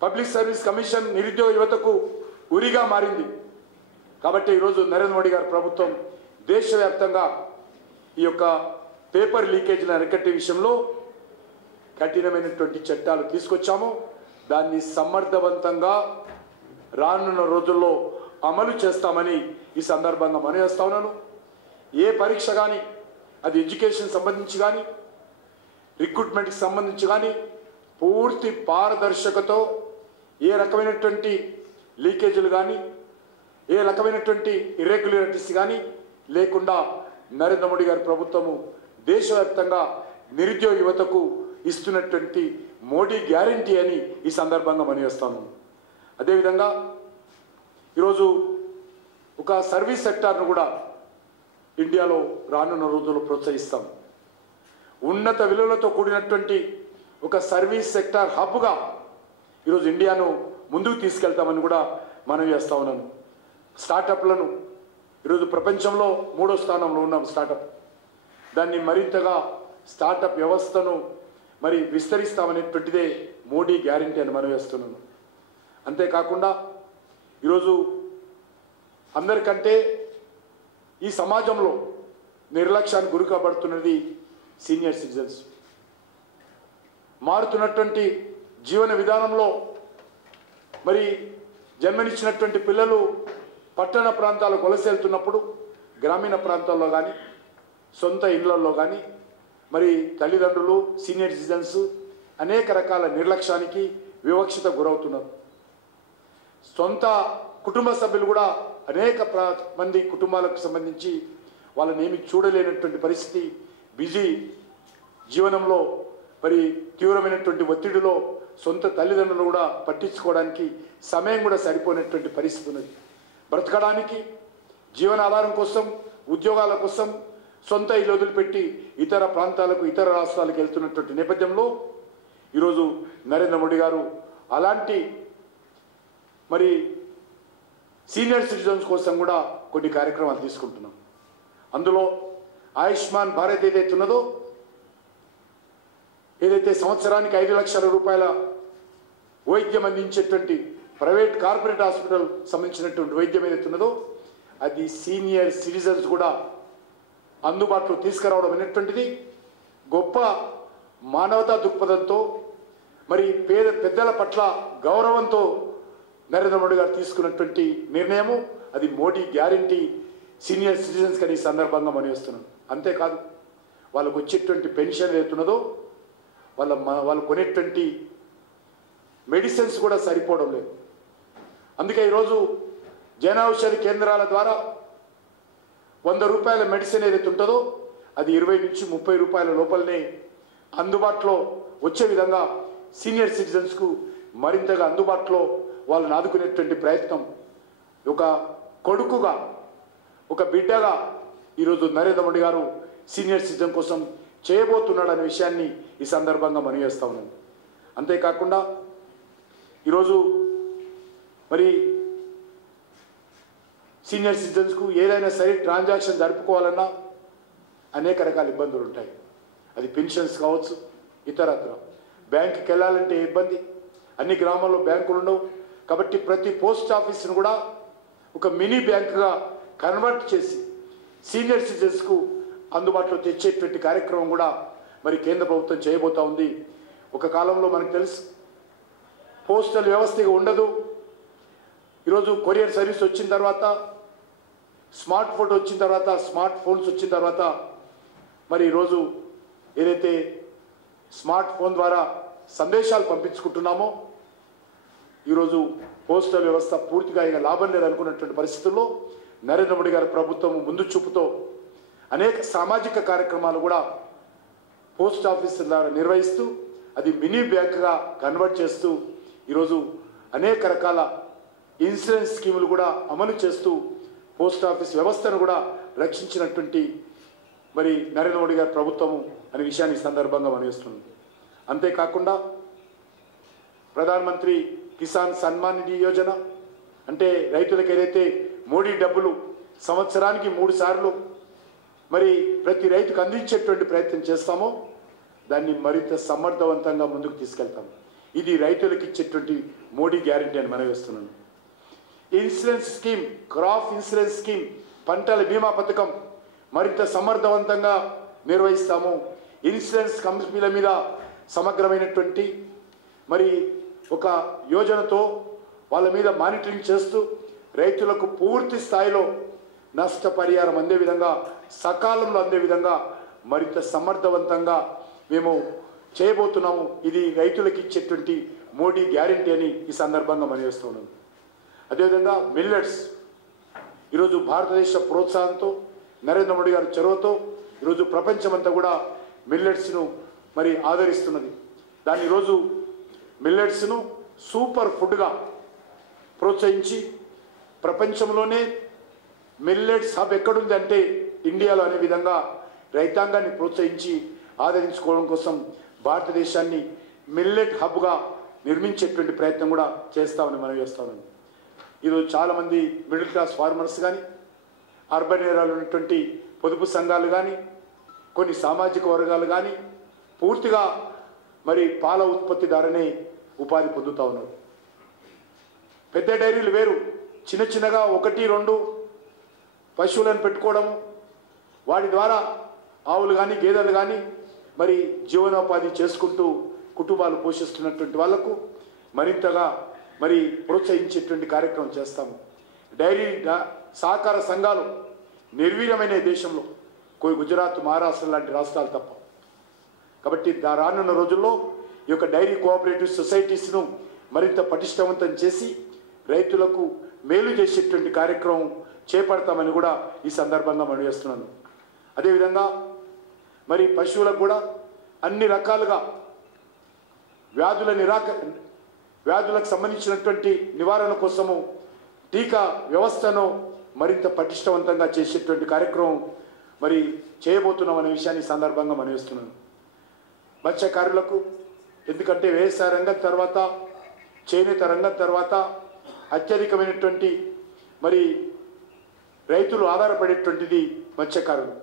పబ్లిక్ సర్వీస్ కమిషన్ నిరుద్యోగ యువతకు ఉరిగా మారింది. కాబట్టి ఈరోజు నరేంద్ర మోడీ గారి ప్రభుత్వం దేశవ్యాప్తంగా ఈ యొక్క పేపర్ లీకేజీల అరికట్టే విషయంలో కఠినమైనటువంటి చట్టాలు తీసుకొచ్చాము. దాన్ని సమర్థవంతంగా రానున్న రోజుల్లో అమలు చేస్తామని ఈ సందర్భంగా మనవి చేస్తా ఉన్నాను. ఏ పరీక్ష కానీ, అది ఎడ్యుకేషన్ సంబంధించి కానీ, రిక్రూట్మెంట్కి సంబంధించి కానీ పూర్తి పారదర్శకతో ఏ రకమైనటువంటి లీకేజీలు కానీ, ఏ రకమైనటువంటి ఇర్రెగ్యులారిటీస్ కానీ లేకుండా నరేంద్ర మోడీ గారి ప్రభుత్వము దేశవ్యాప్తంగా నిరుద్యోగ యువతకు ఇస్తున్నటువంటి మోడీ గ్యారంటీ అని ఈ సందర్భంగా మనవి చేస్తాను. అదేవిధంగా ఈరోజు ఒక సర్వీస్ సెక్టార్ను కూడా ఇండియాలో రానున్న రోజుల్లో ప్రోత్సహిస్తాం. ఉన్నత విలువలతో కూడినటువంటి ఒక సర్వీస్ సెక్టార్ హబ్గా ఈరోజు ఇండియాను ముందుకు తీసుకెళ్తామని కూడా మనం చేస్తా ఉన్నాను. స్టార్టప్లను ఈరోజు ప్రపంచంలో 3వ స్థానంలో ఉన్నాం స్టార్టప్. దాన్ని మరింతగా స్టార్టప్ వ్యవస్థను మరి విస్తరిస్తామనేటువంటిదే మోడీ గ్యారంటీ అని మనం వేస్తున్నాను. అంతేకాకుండా ఈరోజు అందరికంటే ఈ సమాజంలో నిర్లక్ష్యానికి గురి కాబడుతున్నది సీనియర్ సిటిజన్స్. మారుతున్నటువంటి జీవన విధానంలో మరి జన్మనిచ్చినటువంటి పిల్లలు పట్టణ ప్రాంతాలకు వలస వెళ్తున్నప్పుడు గ్రామీణ ప్రాంతాల్లో కానీ సొంత ఇళ్లలో కానీ మరి తల్లిదండ్రులు సీనియర్ సిటిజన్స్ అనేక రకాల నిర్లక్ష్యానికి వివక్షత గురవుతున్నారు. సొంత కుటుంబ సభ్యులు కూడా అనేక మంది కుటుంబాలకు సంబంధించి వాళ్ళని ఏమి చూడలేనటువంటి పరిస్థితి, బిజీ జీవనంలో మరి తీవ్రమైనటువంటి ఒత్తిడిలో సొంత తల్లిదండ్రులు కూడా పట్టించుకోవడానికి సమయం కూడా సరిపోయినటువంటి పరిస్థితి ఉన్నది. బ్రతకడానికి జీవనాధారం కోసం ఉద్యోగాల కోసం సొంత ఇల్లు వదిలిపెట్టి ఇతర ప్రాంతాలకు ఇతర రాష్ట్రాలకు వెళ్తున్నటువంటి నేపథ్యంలో ఈరోజు నరేంద్ర మోడీ గారు అలాంటి మరి సీనియర్ సిటిజన్స్ కోసం కూడా కొన్ని కార్యక్రమాలు తీసుకుంటున్నాం. అందులో ఆయుష్మాన్ భారత్ ఏదైతే ఉన్నదో, ఏదైతే సంవత్సరానికి 5 లక్షల రూపాయల వైద్యం అందించేటువంటి ప్రైవేట్ కార్పొరేట్ హాస్పిటల్ సంబంధించినటువంటి వైద్యం ఏదైతే ఉన్నదో అది సీనియర్ సిటిజన్స్ కూడా అందుబాటులో తీసుకురావడం అనేటువంటిది గొప్ప మానవతా దృక్పథంతో మరి పెద్దల పట్ల గౌరవంతో నరేంద్ర మోడీ గారు తీసుకున్నటువంటి నిర్ణయము. అది మోడీ గ్యారంటీ సీనియర్ సిటిజన్స్ కానీ ఈ సందర్భంగా మనం వేస్తున్నాం. అంతేకాదు వాళ్ళకు వచ్చేటువంటి పెన్షన్ ఏదైతున్నదో వాళ్ళు కొనేటువంటి మెడిసిన్స్ కూడా సరిపోవడం లేదు. అందుకే ఈరోజు జన ఔషధి కేంద్రాల ద్వారా 100 రూపాయల మెడిసిన్ ఏదైతే ఉంటుందో అది 20 నుంచి 30 రూపాయల లోపలనే అందుబాటులో వచ్చే విధంగా సీనియర్ సిటిజన్స్కు మరింతగా అందుబాటులో వాళ్ళని ఆదుకునేటువంటి ప్రయత్నం ఒక కొడుకుగా ఒక బిడ్డగా ఈరోజు నరేంద్ర మోడీ గారు సీనియర్ సిటిజన్ కోసం చేయబోతున్నాడనే విషయాన్ని ఈ సందర్భంగా మనం చేస్తా ఉన్నాం. అంతేకాకుండా ఈరోజు మరి సీనియర్ సిటిజన్స్కు ఏదైనా సరే ట్రాన్సాక్షన్ జరుపుకోవాలన్నా అనేక రకాల ఇబ్బందులు ఉంటాయి. అది పెన్షన్స్ కావచ్చు, ఇతరత్ర బ్యాంకుకి వెళ్ళాలంటే ఇబ్బంది. అన్ని గ్రామాల్లో బ్యాంకులు ఉండవు కాబట్టి ప్రతి పోస్ట్ ఆఫీస్ను కూడా ఒక మినీ బ్యాంకుగా కన్వర్ట్ చేసి సీనియర్ సిటిజన్స్కు అందుబాటులో తెచ్చేటువంటి కార్యక్రమం కూడా మరి కేంద్ర ప్రభుత్వం చేయబోతా ఉంది. ఒక కాలంలో మనకు తెలుసు పోస్టల్ వ్యవస్థ ఉండదు. ఈరోజు కొరియర్ సర్వీస్ వచ్చిన తర్వాత, స్మార్ట్ ఫోన్ వచ్చిన తర్వాత, స్మార్ట్ ఫోన్స్ వచ్చిన తర్వాత మరి ఈరోజు ఏదైతే స్మార్ట్ ఫోన్ ద్వారా సందేశాలు పంపించుకుంటున్నామో ఈరోజు పోస్టల్ వ్యవస్థ పూర్తిగా ఇక లాభం లేదనుకున్నటువంటి పరిస్థితుల్లో నరేంద్ర మోడీ గారి ప్రభుత్వం ముందు చూపుతో అనేక సామాజిక కార్యక్రమాలు కూడా పోస్ట్ ఆఫీస్ ద్వారా నిర్వహిస్తూ అది మినీ బ్యాంక్గా కన్వర్ట్ చేస్తూ ఈరోజు అనేక రకాల ఇన్సూరెన్స్ స్కీములు కూడా అమలు చేస్తూ పోస్ట్ ఆఫీస్ వ్యవస్థను కూడా రక్షించినటువంటి మరి నరేంద్ర మోడీ గారి ప్రభుత్వము అనే విషయాన్ని సందర్భంగా మనవిస్తుంది. అంతేకాకుండా ప్రధానమంత్రి కిసాన్ సన్మాన్ నిధి యోజన అంటే రైతులకు ఏదైతే మోడీ డబ్బులు సంవత్సరానికి 3 సార్లు మరి ప్రతి రైతుకు అందించేటువంటి ప్రయత్నం చేస్తామో దాన్ని మరింత సమర్థవంతంగా ముందుకు తీసుకెళ్తాం. ఇది రైతులకు ఇచ్చేటువంటి మోడీ గ్యారంటీ అని మనవేస్తున్నాను. Insurance scheme, crop insurance scheme, పంటల బీమా పథకం మరింత సమర్థవంతంగా నిర్వహిస్తాము. ఇన్సూరెన్స్ కంపెనీల మీద సమగ్రమైనటువంటి మరి ఒక యోజనతో వాళ్ళ మీద మానిటరింగ్ చేస్తూ రైతులకు పూర్తి స్థాయిలో నష్టపరిహారం అందే విధంగా, సకాలంలో అందే విధంగా మరింత సమర్థవంతంగా మేము చేయబోతున్నాము. ఇది రైతులకు ఇచ్చేటువంటి మోడీ గ్యారంటీ అని ఈ సందర్భంగా మనవేస్తున్నాను. అదేవిధంగా మిల్లెట్స్ ఈరోజు భారతదేశ ప్రోత్సాహంతో నరేంద్ర మోడీ గారి చొరవతో ఈరోజు ప్రపంచమంతా కూడా మిల్లెట్స్ను మరి ఆదరిస్తున్నది. దాన్ని ఈరోజు మిల్లెట్స్ను సూపర్ ఫుడ్గా ప్రోత్సహించి ప్రపంచంలోనే మిల్లెట్స్ హబ్ ఎక్కడుంది అంటే ఇండియాలో అనే విధంగా రైతాంగాన్ని ప్రోత్సహించి ఆదరించుకోవడం కోసం భారతదేశాన్ని మిల్లెట్ హబ్గా నిర్మించేటువంటి ప్రయత్నం కూడా చేస్తామని మనం చేస్తామని. ఈరోజు చాలామంది మిడిల్ క్లాస్ ఫార్మర్స్ కానీ, అర్బన్ ఏరియాలో ఉన్నటువంటి పొదుపు సంఘాలు కానీ, కొన్ని సామాజిక వర్గాలు కానీ పూర్తిగా మరి పాల ఉత్పత్తిదారునే ఉపాధి పొందుతూ ఉన్నారు. పెద్ద డైరీలు వేరు, చిన్న చిన్నగా 1-2 పశువులను పెట్టుకోవడము, వాటి ద్వారా ఆవులు కానీ గేదెలు కానీ మరి జీవనోపాధి చేసుకుంటూ కుటుంబాలు పోషిస్తున్నటువంటి వాళ్లకు మరింతగా మరి ప్రోత్సహించేటువంటి కార్యక్రమం చేస్తాము. డైరీ సహకార సంఘాలు నిర్వీర్యమైన దేశంలో గుజరాత్, మహారాష్ట్ర లాంటి రాష్ట్రాలు తప్ప. కాబట్టి రానున్న రోజుల్లో ఈ యొక్క డైరీ కోఆపరేటివ్ సొసైటీస్ను మరింత పటిష్టవంతం చేసి రైతులకు మేలు చేసేటువంటి కార్యక్రమం చేపడతామని కూడా ఈ సందర్భంగా మనం చేస్తున్నాను. అదేవిధంగా మరి పశువులకు కూడా అన్ని రకాలుగా వ్యాధులకు సంబంధించినటువంటి నివారణ కోసము టీకా వ్యవస్థను మరింత పటిష్టవంతంగా చేసేటువంటి కార్యక్రమం మరి చేయబోతున్నాం అనే విషయాన్ని ఈ సందర్భంగా మనం చేస్తున్నాను. మత్స్యకారులకు, ఎందుకంటే వ్యవసాయ రంగం తర్వాత చేనేత రంగం తర్వాత అత్యధికమైనటువంటి మరి రైతులు ఆధారపడేటువంటిది మత్స్యకారులు.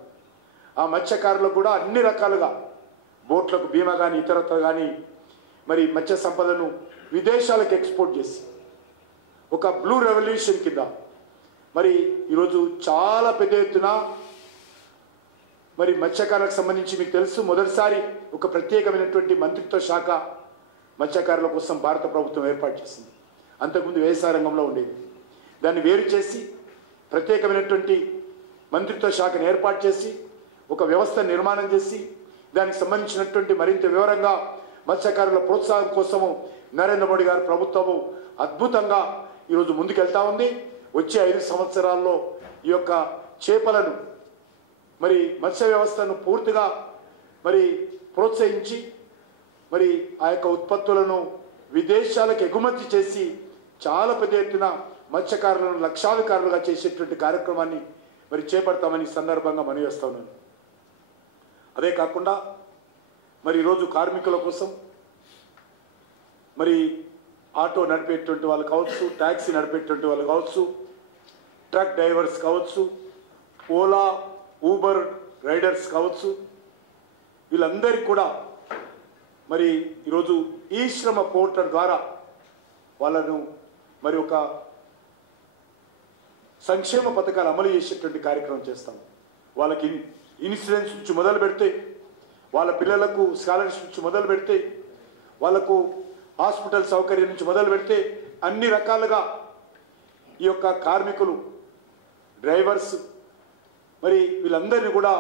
ఆ మత్స్యకారులకు కూడా అన్ని రకాలుగా బోట్లకు బీమా కానీ ఇతరత్ర కానీ మరి మత్స్య సంపదను విదేశాలకు ఎక్స్పోర్ట్ చేసి ఒక బ్లూ రెవల్యూషన్ కింద మరి ఈరోజు చాలా పెద్ద ఎత్తున మరి మత్స్యకారులకు సంబంధించి మీకు తెలుసు, మొదటిసారి ఒక ప్రత్యేకమైనటువంటి మంత్రిత్వ శాఖ మత్స్యకారుల కోసం భారత ప్రభుత్వం ఏర్పాటు చేసింది. అంతకుముందు వ్యవసాయ రంగంలో ఉండేది. దాన్ని వేరు చేసి ప్రత్యేకమైనటువంటి మంత్రిత్వ శాఖను ఏర్పాటు చేసి ఒక వ్యవస్థ నిర్మాణం చేసి దానికి సంబంధించినటువంటి మరింత వివరంగా మత్స్యకారుల ప్రోత్సాహం కోసము నరేంద్ర మోడీ గారి ప్రభుత్వము అద్భుతంగా ఈరోజు ముందుకెళ్తా ఉంది. వచ్చే 5 సంవత్సరాల్లో ఈ యొక్క చేపలను మరి మత్స్య వ్యవస్థను పూర్తిగా మరి ప్రోత్సహించి మరి ఆ యొక్క ఉత్పత్తులను విదేశాలకు ఎగుమతి చేసి చాలా పెద్ద ఎత్తున మత్స్యకారులను లక్షాధికారులుగా చేసేటువంటి కార్యక్రమాన్ని మరి చేపడతామని సందర్భంగా మనవి చేస్తా ఉన్నాను. అదే కాకుండా మరి ఈరోజు కార్మికుల కోసం మరి ఆటో నడిపేటువంటి వాళ్ళు కావచ్చు, ట్యాక్సీ నడిపేటువంటి వాళ్ళు కావచ్చు, ట్రక్ డ్రైవర్స్ కావచ్చు, ఓలా ఊబర్ రైడర్స్ కావచ్చు, వీళ్ళందరికీ కూడా మరి ఈరోజు ఈ శ్రమ పోర్టల్ ద్వారా వాళ్ళను మరి ఒక సంక్షేమ పథకాలు అమలు చేసేటువంటి కార్యక్రమం చేస్తాం. వాళ్ళకి ఇన్సూరెన్స్ నుంచి మొదలు పెడితే, వాళ్ళ పిల్లలకు స్కాలర్షిప్ నుంచి మొదలు పెడితే, వాళ్ళకు హాస్పిటల్ సౌకర్యం నుంచి మొదలు పెడితే అన్ని రకాలుగా ఈ యొక్క కార్మికులు, డ్రైవర్స్ మరి వీళ్ళందరినీ కూడా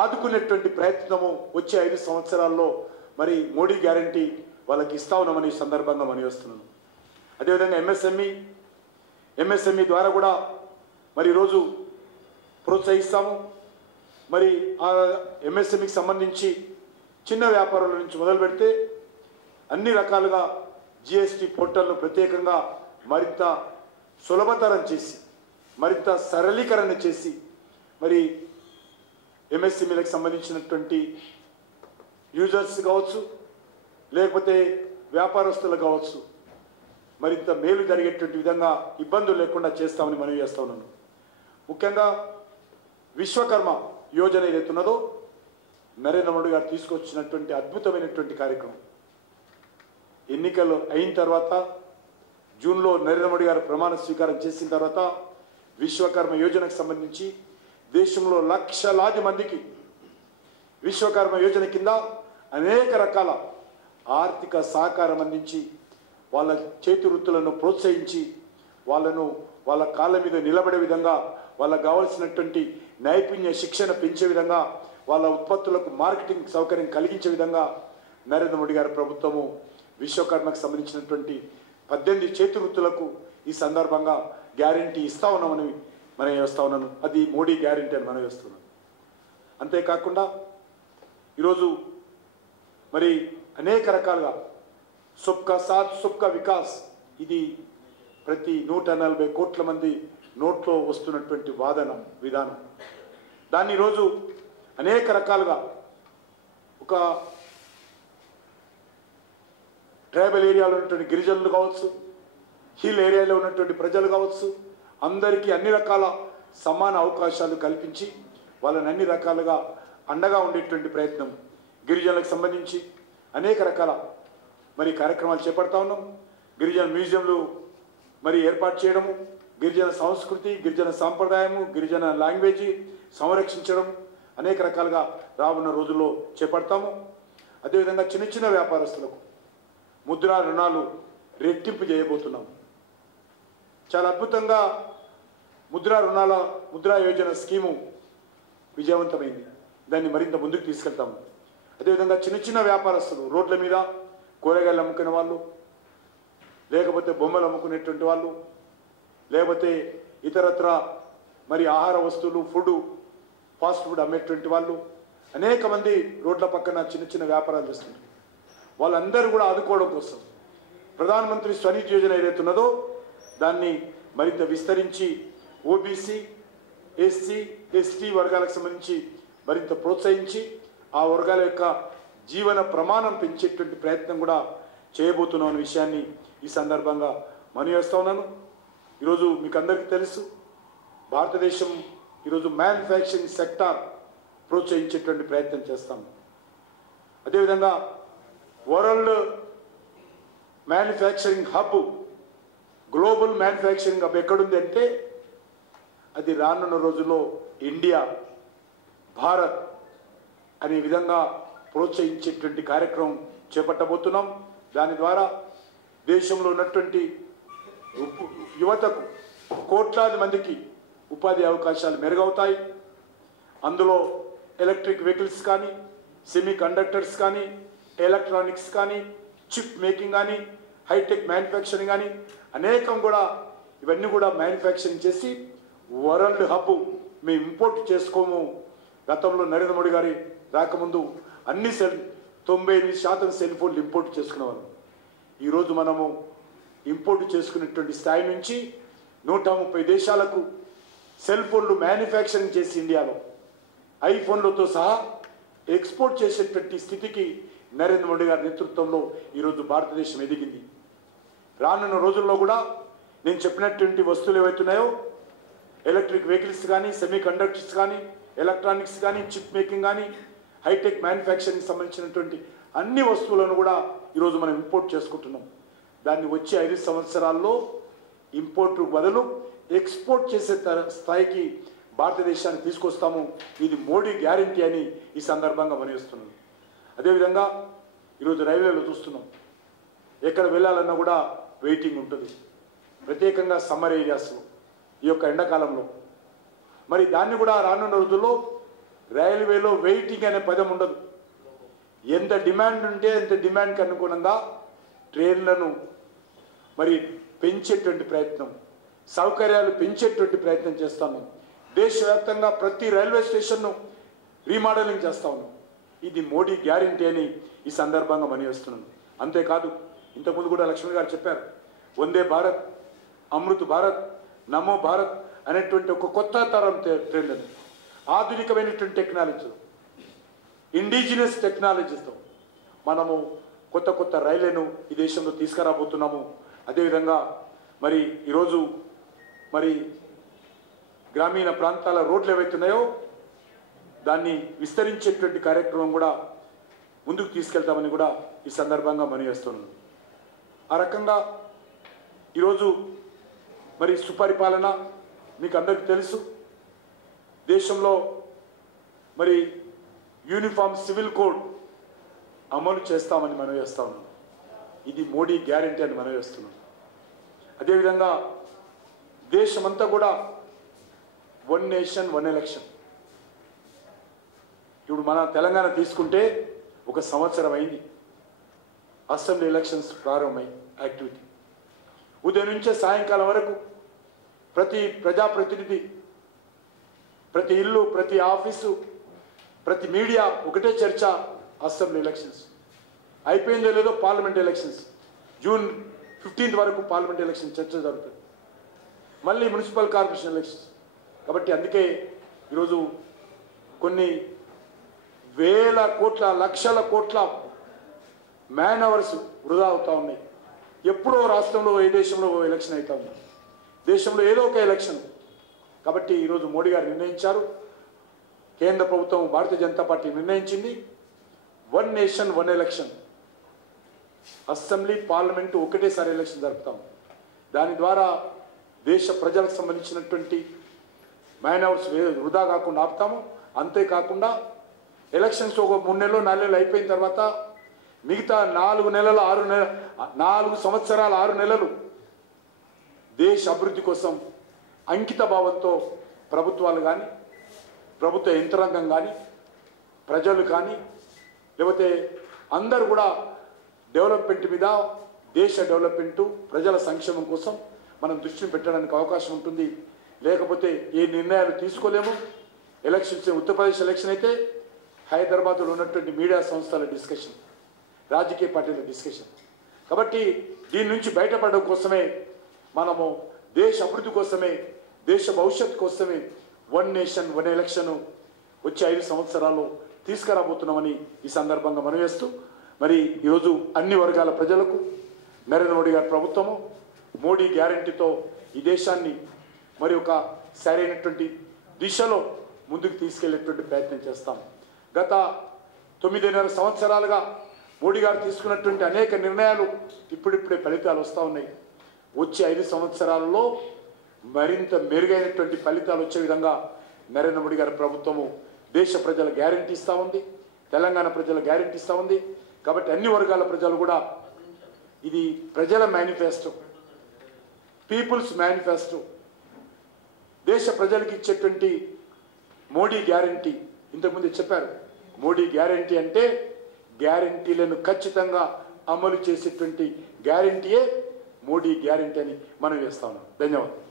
ఆదుకునేటువంటి ప్రయత్నము వచ్చే 5 సంవత్సరాల్లో మరి మోడీ గ్యారంటీ వాళ్ళకి ఇస్తా ఉన్నామని ఈ సందర్భంగా మనం చేస్తున్నాను. అదేవిధంగా ఎంఎస్ఎంఈ ద్వారా కూడా మరి ఈరోజు ప్రోత్సహిస్తాము. మరి ఆ ఎంఎస్ఎంఈకి సంబంధించి చిన్న వ్యాపారాల నుంచి మొదలు పెడితే అన్ని రకాలుగా జిఎస్టీ పోర్టల్ను ప్రత్యేకంగా మరింత సులభతరం చేసి మరింత సరళీకరణ చేసి మరి ఎంఎస్ఎంఈలకు సంబంధించినటువంటి యూజర్స్ కావచ్చు, లేకపోతే వ్యాపారస్తులు కావచ్చు, మరింత మేలు జరిగేటువంటి విధంగా ఇబ్బందులు లేకుండా చేస్తామని మనవి చేస్తా ఉన్నాను. ముఖ్యంగా విశ్వకర్మ యోజన ఏదైతున్నదో నరేంద్ర మోడీ గారు తీసుకొచ్చినటువంటి అద్భుతమైనటువంటి కార్యక్రమం. ఎన్నికలు అయిన తర్వాత జూన్లో నరేంద్ర మోడీ గారు ప్రమాణ స్వీకారం చేసిన తర్వాత విశ్వకర్మ యోజనకు సంబంధించి దేశంలో లక్షలాది మందికి విశ్వకర్మ యోజన కింద అనేక రకాల ఆర్థిక సహకారం అందించి వాళ్ళ చేతి వృత్తులను ప్రోత్సహించి వాళ్ళను వాళ్ళ కాళ్ళ మీద నిలబడే విధంగా, వాళ్ళకు కావాల్సినటువంటి నైపుణ్య శిక్షణ పెంచే విధంగా, వాళ్ళ ఉత్పత్తులకు మార్కెటింగ్ సౌకర్యం కలిగించే విధంగా నరేంద్ర మోడీ గారి ప్రభుత్వము విశ్వకర్మకు సంబంధించినటువంటి 18 చేతి వృత్తులకు ఈ సందర్భంగా గ్యారంటీ ఇస్తా ఉన్నామని మనం వేస్తా ఉన్నాను. అది మోడీ గ్యారంటీ అని మనం వేస్తున్నాం. అంతేకాకుండా ఈరోజు మరి అనేక రకాలుగా సుబ్కా సాత్ సుబ్కా వికాస్, ఇది ప్రతి 140 కోట్ల మంది నోట్లో వస్తున్నటువంటి వాదన విధానం. దాన్ని ఈరోజు అనేక రకాలుగా ఒక ట్రైబల్ ఏరియాలో ఉన్నటువంటి గిరిజనులు కావచ్చు, హిల్ ఏరియాలో ఉన్నటువంటి ప్రజలు కావచ్చు, అందరికీ అన్ని రకాల సమాన అవకాశాలు కల్పించి వాళ్ళని అన్ని రకాలుగా అండగా ఉండేటువంటి ప్రయత్నం గిరిజనులకు సంబంధించి అనేక రకాల మరి కార్యక్రమాలు చేపడతా ఉన్నాం. గిరిజన మ్యూజియంలు మరి ఏర్పాటు చేయడము, గిరిజన సంస్కృతి, గిరిజన సాంప్రదాయము, గిరిజన లాంగ్వేజీ సంరక్షించడం అనేక రకాలుగా రానున్న రోజుల్లో చేపడతాము. అదేవిధంగా చిన్న చిన్న వ్యాపారస్తులకు ముద్రా రుణాలు రెట్టింపు చేయబోతున్నాము. చాలా అద్భుతంగా ముద్రా యోజన స్కీము విజయవంతమైంది. దాన్ని మరింత ముందుకు తీసుకెళ్తాము. అదేవిధంగా చిన్న చిన్న వ్యాపారస్తులు, రోడ్ల మీద కూరగాయలు అమ్ముకునే వాళ్ళు, లేకపోతే బొమ్మలు అమ్ముకునేటువంటి వాళ్ళు, లేకపోతే ఇతరత్ర మరి ఆహార వస్తువులు, ఫాస్ట్ ఫుడ్ అమ్మేటువంటి వాళ్ళు అనేక మంది రోడ్ల పక్కన చిన్న చిన్న వ్యాపారాలు చేస్తున్నారు. వాళ్ళందరూ కూడా ఆదుకోవడం కోసం ప్రధానమంత్రి స్వనిధి యోజన ఏదైతే ఉన్నదో దాన్ని మరింత విస్తరించి ఓబీసీ, ఎస్సీ, ఎస్టీ వర్గాలకు సంబంధించి మరింత ప్రోత్సహించి ఆ వర్గాల యొక్క జీవన ప్రమాణం పెంచేటువంటి ప్రయత్నం కూడా చేయబోతున్నాం అనే విషయాన్ని ఈ సందర్భంగా మనవి చేస్తా ఉన్నాను. ఈరోజు మీకు అందరికీ తెలుసు, భారతదేశం ఈరోజు మ్యానుఫ్యాక్చరింగ్ సెక్టార్ ప్రోత్సహించేటువంటి ప్రయత్నం చేస్తాము. అదేవిధంగా world manufacturing hub, global manufacturing hub ఎక్కడుంది అంటే అది రానున్న రోజుల్లో ఇండియా, భారత్ అనే విధంగా ప్రోత్సహించేటువంటి కార్యక్రమం చేపట్టబోతున్నాం. దాని ద్వారా దేశంలో ఉన్నటువంటి యువతకు కోట్లాది మందికి ఉపాధి అవకాశాలు మెరుగవుతాయి. అందులో ఎలక్ట్రిక్ వెహికల్స్ కానీ, సెమీ కండక్టర్స్ కానీ, ఎలక్ట్రానిక్స్ కానీ, చిప్ మేకింగ్ కానీ, హైటెక్ మ్యానుఫ్యాక్చరింగ్ కానీ అనేకం కూడా ఇవన్నీ కూడా మ్యానుఫ్యాక్చరింగ్ చేసి వరల్డ్ హబ్ మేము ఇంపోర్ట్ చేసుకోము. గతంలో నరేంద్ర మోడీ గారి రాకముందు అన్ని 98% సెల్ ఫోన్లు ఇంపోర్ట్ చేసుకునేవారు. ఈరోజు మనము ఇంపోర్ట్ చేసుకునేటువంటి స్థాయి నుంచి 130 దేశాలకు సెల్ ఫోన్లు మ్యానుఫ్యాక్చరింగ్ చేసి ఇండియాలో ఐఫోన్లతో సహా ఎక్స్పోర్ట్ చేసేటువంటి స్థితికి నరేంద్ర మోడీ గారి నేతృత్వంలో ఈరోజు భారతదేశం ఎదిగింది. రానున్న రోజుల్లో కూడా నేను చెప్పినటువంటి వస్తువులు ఏవైతున్నాయో ఎలక్ట్రిక్ వెహికల్స్ కానీ, సెమీ కండక్టర్స్ కానీ, ఎలక్ట్రానిక్స్ కానీ, చిప్ మేకింగ్ కానీ, హైటెక్ మ్యానుఫ్యాక్చరింగ్ సంబంధించినటువంటి అన్ని వస్తువులను కూడా ఈరోజు మనం ఇంపోర్ట్ చేసుకుంటున్నాం. దాన్ని వచ్చే 5 సంవత్సరాల్లో ఇంపోర్ట్ బదులు ఎక్స్పోర్ట్ చేసే స్థాయికి భారతదేశాన్ని తీసుకొస్తాము. ఇది మోడీ గ్యారంటీ అని ఈ సందర్భంగా మనవిస్తున్నాను. అదేవిధంగా ఈరోజు రైల్వేలో చూస్తున్నాం, ఎక్కడ వెళ్ళాలన్నా కూడా వెయిటింగ్ ఉంటుంది, ప్రత్యేకంగా సమ్మర్ ఏరియాస్లో ఈ యొక్క ఎండాకాలంలో. మరి దాన్ని కూడా రానున్న రోజుల్లో రైల్వేలో వెయిటింగ్ అనే పదం ఉండదు. ఎంత డిమాండ్ ఉంటే అంత డిమాండ్కి అనుగుణంగా ట్రైన్లను మరి పెంచేటువంటి ప్రయత్నం, సౌకర్యాలు పెంచేటువంటి ప్రయత్నం చేస్తాము. దేశవ్యాప్తంగా ప్రతి రైల్వే స్టేషన్ను రీమోడలింగ్ చేస్తా ఉన్నాం. ఇది మోడీ గ్యారంటీ అని ఈ సందర్భంగా మనవిస్తున్నాను. అంతేకాదు, ఇంతకుముందు కూడా లక్ష్మణ్ గారు చెప్పారు, వందే భారత్, అమృత్ భారత్, నమో భారత్ అనేటువంటి ఒక కొత్త తరం ట్రెండ్ అని ఆధునికమైనటువంటి టెక్నాలజీతో, ఇండిజినస్ టెక్నాలజీతో మనము కొత్త కొత్త రైళ్లను ఈ దేశంలో తీసుకురాబోతున్నాము. అదేవిధంగా మరి ఈరోజు మరి గ్రామీణ ప్రాంతాల రోడ్లు ఏవైతున్నాయో దాన్ని విస్తరించేటువంటి కార్యక్రమం కూడా ముందుకు తీసుకెళ్తామని కూడా ఈ సందర్భంగా మనవిస్తున్నాను. ఆ రకంగా ఈరోజు మరి సుపరిపాలన మీకు అందరికీ తెలుసు, దేశంలో మరి యూనిఫామ్ సివిల్ కోడ్ అమలు చేస్తామని మనవి చేస్తా ఉన్నాం. ఇది మోడీ గ్యారంటీ అని మనవి చేస్తున్నాం. అదేవిధంగా దేశమంతా కూడా 1 నేషన్ 1 ఎలక్షన్. ఇప్పుడు మన తెలంగాణ తీసుకుంటే 1 సంవత్సరం అయింది అసెంబ్లీ ఎలక్షన్స్ ప్రారంభమై యాక్టివిటీ. ఉదయం నుంచే సాయంకాలం వరకు ప్రతి ప్రజాప్రతినిధి, ప్రతి ఇల్లు, ప్రతి ఆఫీసు, ప్రతి మీడియా ఒకటే చర్చ, అసెంబ్లీ ఎలక్షన్స్ అయిపోయిందో లేదో పార్లమెంట్ ఎలక్షన్స్. జూన్ 15 వరకు పార్లమెంట్ ఎలక్షన్ చర్చ జరుగుతుంది. మళ్ళీ మున్సిపల్ కార్పొరేషన్ ఎలక్షన్స్. కాబట్టి అందుకే ఈరోజు కొన్ని వేల కోట్ల లక్షల కోట్ల మ్యాన్ అవర్స్ వృధా అవుతా ఉన్నాయి. ఎప్పుడో రాష్ట్రంలో ఏ దేశంలో ఎలక్షన్ అవుతా ఉంది, దేశంలో ఏదో ఒక ఎలక్షన్. కాబట్టి ఈరోజు మోడీ గారు నిర్ణయించారు, కేంద్ర ప్రభుత్వం భారతీయ జనతా పార్టీ నిర్ణయించింది, 1 నేషన్ 1 ఎలక్షన్. అసెంబ్లీ పార్లమెంటు ఒకటేసారి ఎలక్షన్ జరుపుతాం. దాని ద్వారా దేశ ప్రజలకు సంబంధించినటువంటి మ్యాన్ అవర్స్ వృధా కాకుండా ఆపుతాము. అంతేకాకుండా ఎలక్షన్స్ ఒక 3 నెలలు 4 నెలలు అయిపోయిన తర్వాత మిగతా 4 సంవత్సరాలు 6 నెలలు దేశ అభివృద్ధి కోసం అంకిత భావంతో ప్రభుత్వాలు కానీ, ప్రభుత్వ యంత్రాంగం కానీ, ప్రజలు కానీ, లేకపోతే అందరూ కూడా డెవలప్మెంట్ మీద, దేశ డెవలప్మెంటు, ప్రజల సంక్షేమం కోసం మనం దృష్టిని పెట్టడానికి అవకాశం ఉంటుంది. లేకపోతే ఏ నిర్ణయాలు తీసుకోలేము. ఎలక్షన్స్, ఉత్తరప్రదేశ్ ఎలక్షన్ అయితే హైదరాబాద్లో ఉన్నటువంటి మీడియా సంస్థల డిస్కషన్, రాజకీయ పార్టీల డిస్కషన్. కాబట్టి దీని నుంచి బయటపడడం కోసమే మనము దేశ అభివృద్ధి కోసమే, దేశ భవిష్యత్తు కోసమే 1 నేషన్ 1 ఎలక్షన్ వచ్చే 5 సంవత్సరాల్లో తీసుకురాబోతున్నామని ఈ సందర్భంగా మనవేస్తూ, మరి ఈరోజు అన్ని వర్గాల ప్రజలకు నరేంద్ర మోడీ గారి ప్రభుత్వము మోడీ గ్యారంటీతో ఈ దేశాన్ని మరి ఒక సరైనటువంటి దిశలో ముందుకు తీసుకెళ్లేటువంటి ప్రయత్నం చేస్తాం. గత 9.5 సంవత్సరాలుగా మోడీ గారు తీసుకున్నటువంటి అనేక నిర్ణయాలు ఇప్పుడిప్పుడే ఫలితాలు వస్తూ ఉన్నాయి. వచ్చే 5 సంవత్సరాలలో మరింత మెరుగైనటువంటి ఫలితాలు వచ్చే విధంగా నరేంద్ర మోడీ గారి ప్రభుత్వము దేశ ప్రజల గ్యారంటీ ఇస్తూ ఉంది, తెలంగాణ ప్రజల గ్యారంటీ ఇస్తూ ఉంది. కాబట్టి అన్ని వర్గాల ప్రజలు కూడా ఇది ప్రజల మేనిఫెస్టో, పీపుల్స్ మేనిఫెస్టో, దేశ ప్రజలకు ఇచ్చేటువంటి మోడీ గ్యారంటీ. ఇంతకుముందు చెప్పారు, మోడీ గ్యారంటీ అంటే గ్యారంటీలను ఖచ్చితంగా అమలు చేసేటువంటి గ్యారంటీయే మోడీ గ్యారంటీ అని మనం వేస్తా ఉన్నాం. ధన్యవాదాలు.